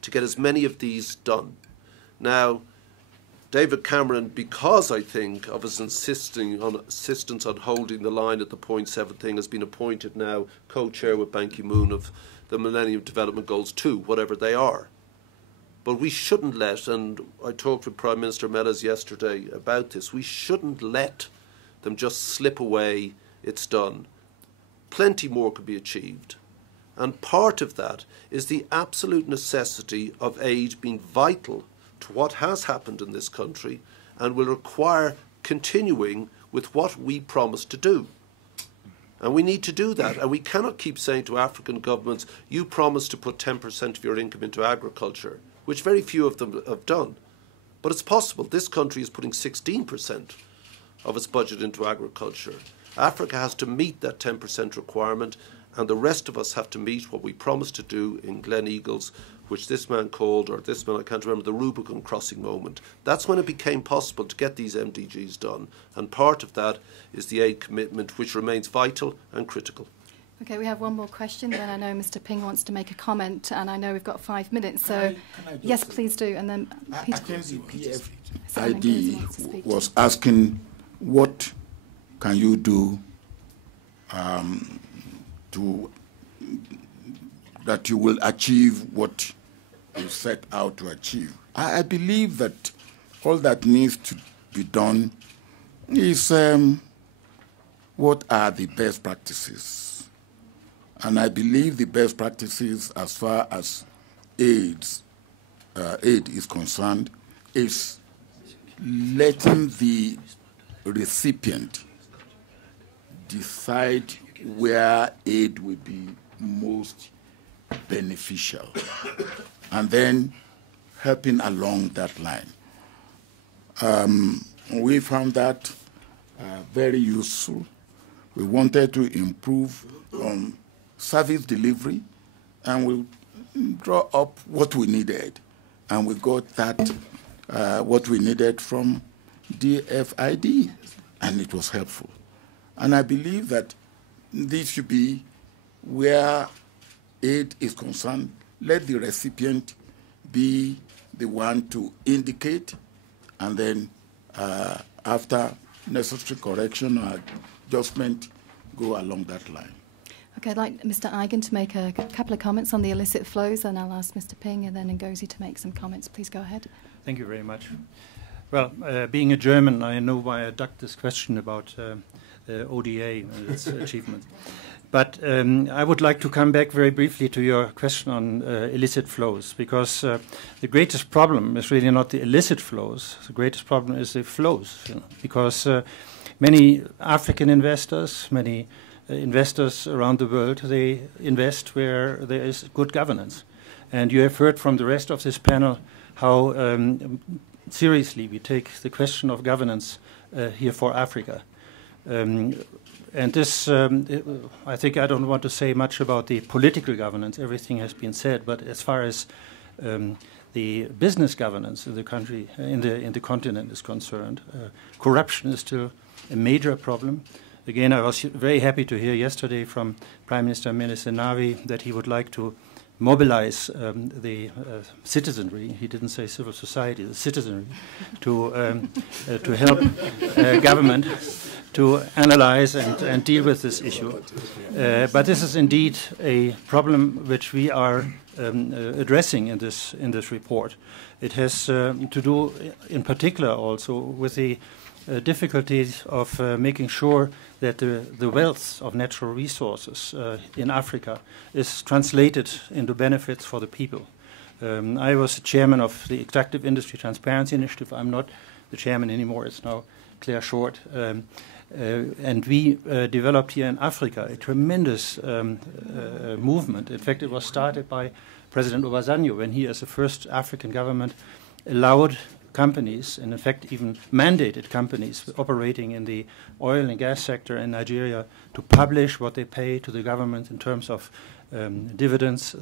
to get as many of these done. Now, David Cameron, because I think of his insistence on holding the line at the 0.7 thing, has been appointed now co-chair with Ban Ki-moon of the Millennium Development Goals 2, whatever they are. But we shouldn't let, and I talked with Prime Minister Mellors yesterday about this, we shouldn't let them just slip away. It's done. Plenty more could be achieved. And part of that is the absolute necessity of aid being vital to what has happened in this country and will require continuing with what we promised to do. And we need to do that. And we cannot keep saying to African governments, you promised to put 10% of your income into agriculture, which very few of them have done. But it's possible. This country is putting 16% of its budget into agriculture. Africa has to meet that 10% requirement, and the rest of us have to meet what we promised to do in Gleneagles, which this man called, or this man, I can't remember, the Rubicon crossing moment. That's when it became possible to get these MDGs done. And part of that is the aid commitment, which remains vital and critical. Okay, we have one more question, then I know Mr. Ping wants to make a comment, and I know we've got 5 minutes, so yes, please do, and then Peter. I think the PFID was asking, what can you do that you will achieve what you set out to achieve? I believe that all that needs to be done is what are the best practices. And I believe the best practices as far as aid is concerned is letting the recipient decide where aid will be most beneficial, and then helping along that line. We found that very useful. We wanted to improve on service delivery, and we draw up what we needed, and we got that what we needed from DFID, and it was helpful. And I believe that this should be where aid is concerned. Let the recipient be the one to indicate, and then after necessary correction or adjustment, go along that line. Okay, I'd like Mr. Eigen to make a couple of comments on the illicit flows, and I'll ask Mr. Ping and then Ngozi to make some comments. Please go ahead. Thank you very much. Well, being a German, I know why I ducked this question about ODA and its achievements. But I would like to come back very briefly to your question on illicit flows, because the greatest problem is really not the illicit flows. The greatest problem is the flows, because many African investors, many investors around the world, they invest where there is good governance. And you have heard from the rest of this panel how seriously we take the question of governance here for Africa. And this, I think I don't want to say much about the political governance. Everything has been said. But as far as the business governance in the country, in the continent is concerned, corruption is still a major problem. Again, I was very happy to hear yesterday from Prime Minister Meles Zenawi that he would like to mobilize the citizenry. He didn't say civil society, the citizenry, to help government to analyze and deal with this issue. But this is indeed a problem which we are addressing in this report. It has to do, in particular, also with the difficulties of making sure that the wealth of natural resources in Africa is translated into benefits for the people. I was the chairman of the Extractive Industry Transparency Initiative. I'm not the chairman anymore. It's now Claire Short. And we developed here in Africa a tremendous movement. In fact, it was started by President Obasanjo when he, as the first African government, allowed companies, and in fact even mandated companies operating in the oil and gas sector in Nigeria to publish what they pay to the government in terms of dividends,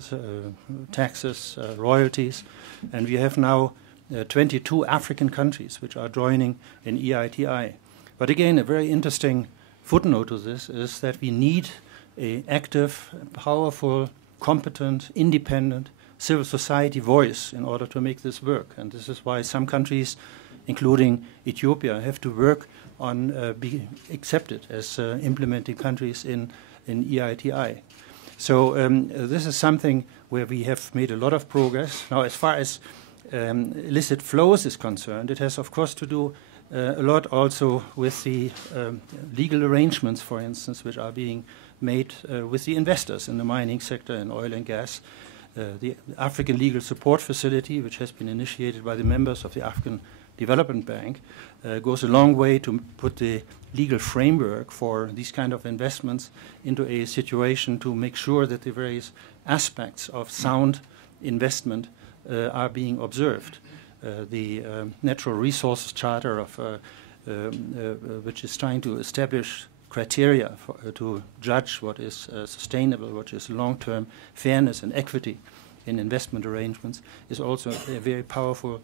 taxes, royalties. And we have now 22 African countries which are joining in EITI. But again, a very interesting footnote to this is that we need an active, powerful, competent, independent civil society voice in order to make this work. And this is why some countries, including Ethiopia, have to work on being accepted as implementing countries in EITI. So this is something where we have made a lot of progress. Now, as far as illicit flows is concerned, it has, of course, to do a lot also with the legal arrangements, for instance, which are being made with the investors in the mining sector and oil and gas. The African Legal Support Facility, which has been initiated by the members of the African Development Bank, goes a long way to put the legal framework for these kind of investments into a situation to make sure that the various aspects of sound investment are being observed. The Natural Resources Charter, which is trying to establish criteria to judge what is sustainable, what is long-term fairness and equity in investment arrangements, is also a very powerful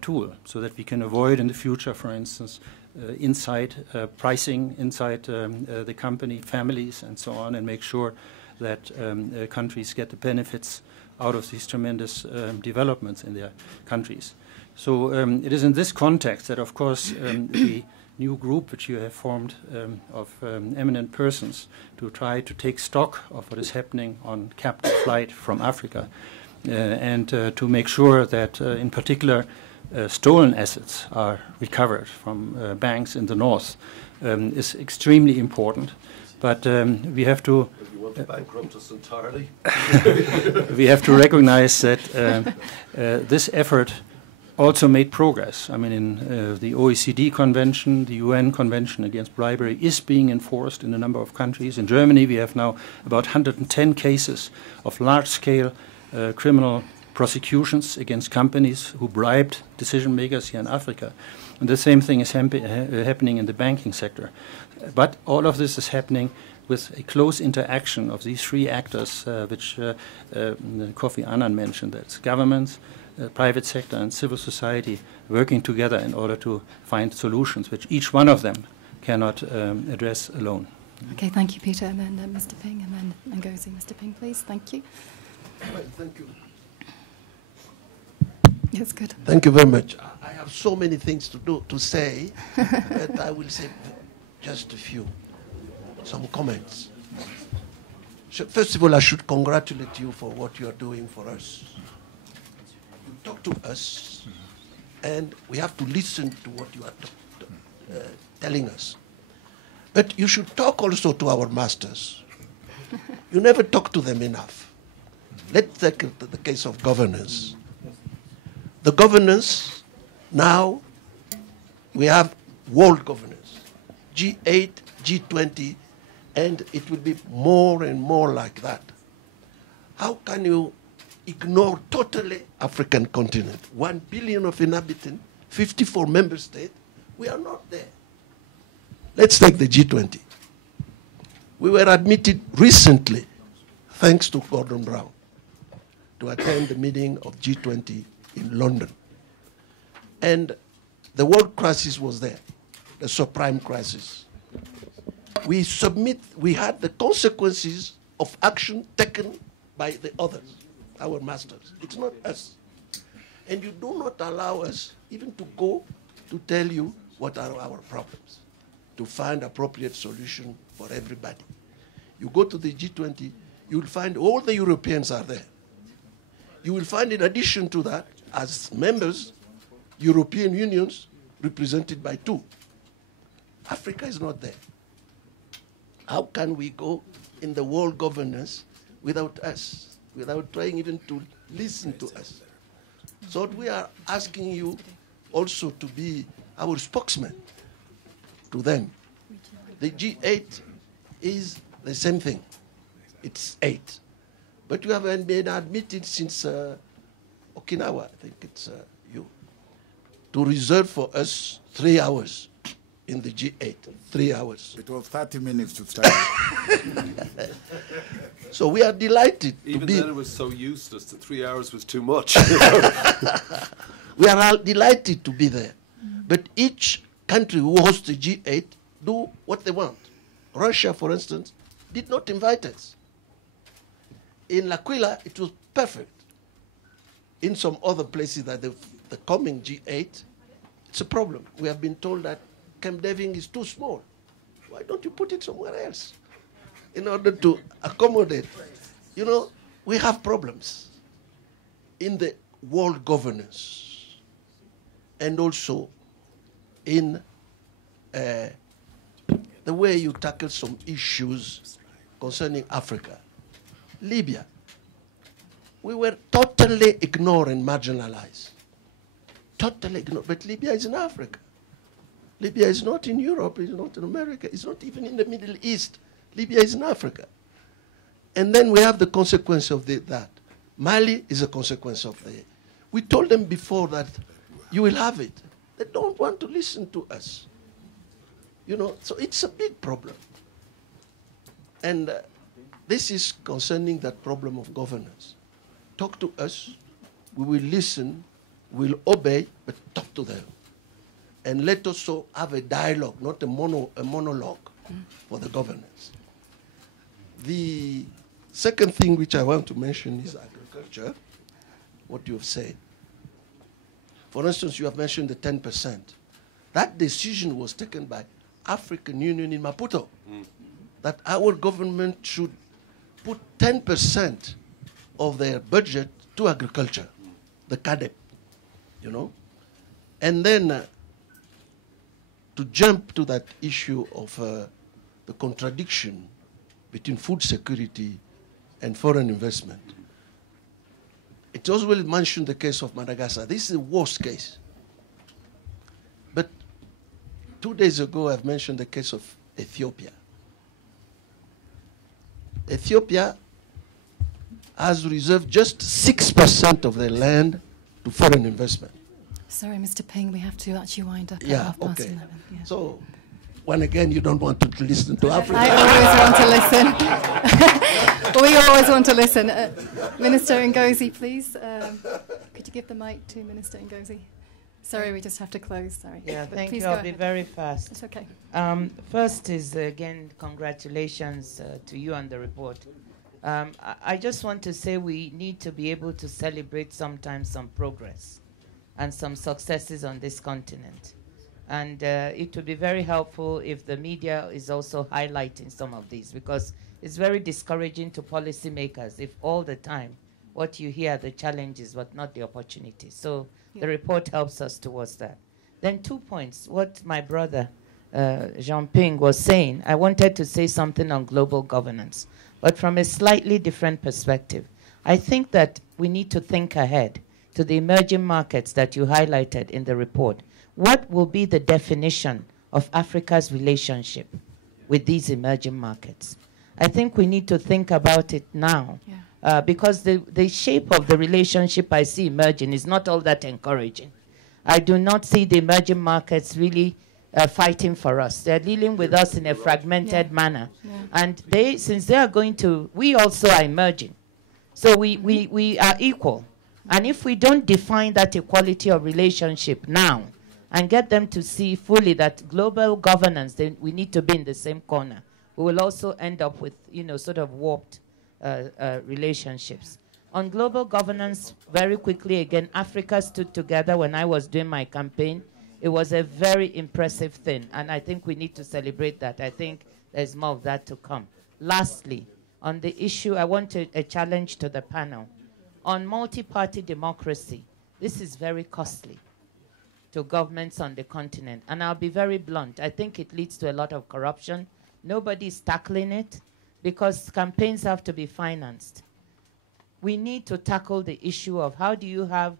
tool, so that we can avoid in the future, for instance, inside pricing inside the company, families, and so on, and make sure that countries get the benefits out of these tremendous developments in their countries. So it is in this context that, of course, the new group which you have formed of eminent persons to try to take stock of what is happening on capital flight from Africa and to make sure that, in particular, stolen assets are recovered from banks in the north is extremely important. But we have to... You want to bankrupt us entirely? We have to recognize that this effort also made progress. I mean, in the OECD Convention, the UN Convention Against Bribery is being enforced in a number of countries. In Germany, we have now about 110 cases of large-scale criminal prosecutions against companies who bribed decision makers here in Africa. And the same thing is happening in the banking sector. But all of this is happening with a close interaction of these three actors, which Kofi Annan mentioned. That's governments, private sector, and civil society working together in order to find solutions, which each one of them cannot address alone. Okay, thank you, Peter. And then Mr. Ping, and then Ngozi. Mr. Ping, please. Thank you. Well, thank you. Yes, good. Thank you very much. I have so many things to say, but I will say just a few, some comments. So first of all, I should congratulate you for what you are doing for us. You talk to us and we have to listen to what you are telling us. But you should talk also to our masters. You never talk to them enough. Let's take the case of governance. The governance, now we have world governance, G8, G20, and it will be more and more like that. How can you ignore totally African continent? 1 billion of inhabitants, 54 member states, we are not there. Let's take the G20. We were admitted recently, thanks to Gordon Brown, to attend the meeting of G20 in London. And the world crisis was there, the subprime crisis. We had the consequences of action taken by the others, our masters. It's not us. And you do not allow us even to go to tell you what are our problems, to find appropriate solution for everybody. You go to the G20, you will find all the Europeans are there. You will find, in addition to that, as members, European unions represented by 2. Africa is not there. How can we go in the world governance without us, without trying even to listen to us? So we are asking you also to be our spokesman to them. The G8 is the same thing. It's 8. But you haven't been admitted since Okinawa, I think it's you, to reserve for us 3 hours in the G8, 3 hours. It was 30 minutes to start. So we are delighted to be. Even then it was so useless that 3 hours was too much. We are all delighted to be there. But each country who hosts the G8 do what they want. Russia, for instance, did not invite us. In L'Aquila, it was perfect. In some other places that the coming G8, it's a problem. We have been told that Camp David is too small. Why don't you put it somewhere else in order to accommodate? You know, we have problems in the world governance and also in the way you tackle some issues concerning Africa. Libya, we were totally ignored and marginalized. Totally ignored. But Libya is in Africa. Libya is not in Europe, it's not in America, it's not even in the Middle East. Libya is in Africa. And then we have the consequence of that. Mali is a consequence of the. We told them before that you will have it. They don't want to listen to us. You know, so it's a big problem. And this is concerning that problem of governance. Talk to us, we will listen, we'll obey, but talk to them. And let us also have a dialogue, not a monologue for the governance. The second thing which I want to mention is agriculture, what you have said. For instance, you have mentioned the 10%. That decision was taken by African Union in Maputo, that our government should put 10% of their budget to agriculture, the CADEP, you know. And then to jump to that issue of the contradiction between food security and foreign investment. It also will mention the case of Madagascar. This is the worst case. But 2 days ago, I've mentioned the case of Ethiopia. Ethiopia has reserved just 6% of their land to foreign investment. Sorry, Mr. Ping, we have to actually wind up at Yeah, okay. 11. Yeah. So, when again, you don't want to listen to Africa. I always want to listen. We always want to listen. Minister Ngozi, please. Could you give the mic to Minister Ngozi? Sorry, we just have to close. Sorry. Yeah, But thank please you. go I'll be ahead. very fast. It's okay. First is, again, congratulations to you on the report. I just want to say we need to be able to celebrate sometimes some progress and some successes on this continent. And it would be very helpful if the media is also highlighting some of these, because it's very discouraging to policymakers if all the time what you hear, the challenges, but not the opportunities. So the report helps us towards that. Then 2 points. What my brother Jean-Ping was saying, I wanted to say something on global governance, but from a slightly different perspective. I think that we need to think ahead to the emerging markets that you highlighted in the report. What will be the definition of Africa's relationship with these emerging markets? I think we need to think about it now, because the shape of the relationship I see emerging is not all that encouraging. I do not see the emerging markets really fighting for us. They're dealing with us in a fragmented manner. And since they are going to, we also are emerging. So we are equal. And if we don't define that equality of relationship now and get them to see fully that global governance, then we need to be in the same corner, we will also end up with, sort of warped relationships. On global governance, very quickly again, Africa stood together when I was doing my campaign. It was a very impressive thing, and I think we need to celebrate that. I think there's more of that to come. Lastly, on the issue, I want a challenge to the panel. On multi-party democracy, this is very costly to governments on the continent, and I'll be very blunt. I think it leads to a lot of corruption. Nobody's tackling it because campaigns have to be financed. We need to tackle the issue of how do you have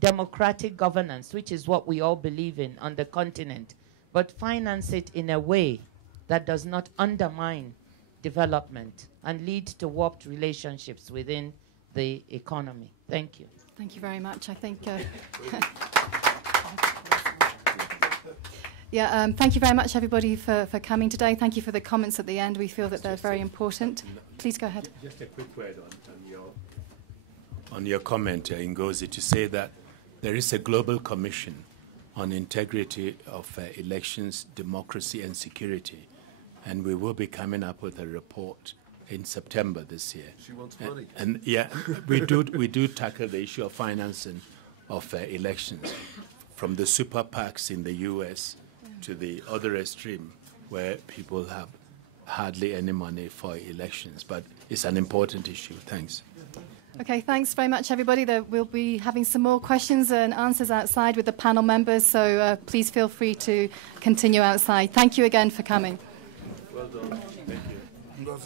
democratic governance, which is what we all believe in on the continent, but finance it in a way that does not undermine development and lead to warped relationships within the economy. Thank you. Thank you very much. I think... thank you very much, everybody, for coming today. Thank you for the comments at the end. We feel that they're very important. Please go ahead. Just a quick word on your comment, Ngozi, to say that there is a global commission on integrity of elections, democracy, and security, and we will be coming up with a report in September this year. She wants money. And we do tackle the issue of financing of elections, from the super PACs in the U.S. to the other extreme, where people have hardly any money for elections. But it's an important issue. Thanks. Okay, thanks very much, everybody. We'll be having some more questions and answers outside with the panel members, so please feel free to continue outside. Thank you again for coming. Well done. Thank you.